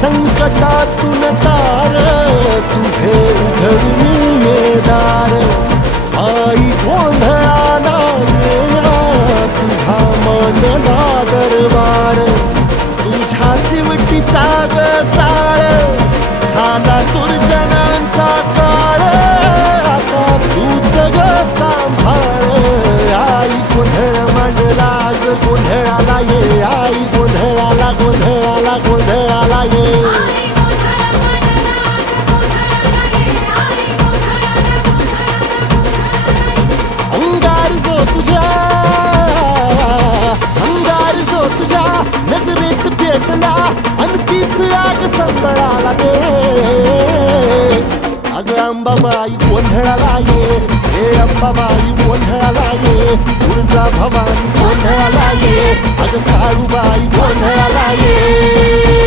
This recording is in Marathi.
संकटातून तार तुझे उघडून ये दार आई गोंधळाला येणा तुझा मनला दरबार तुझ्या दिवटीचा ग चाळ झाला दुर्जनांचा काळ आता तूच ग सांभाळ आई गोंधळ मांडला आज गोंधळाला ये आई गोंधळाला गोंधळाला गोंधळाला ये अंगार जो तुझ्या नजरेत पेटला आणि तीच आग संबळाला दे अगं अंबाबाई गोंधळाला ये हे अंबाबाई गोंधळाला ये तुळजा भवानी गोंधळाला ये अगं काळूबाई गोंधळाला ये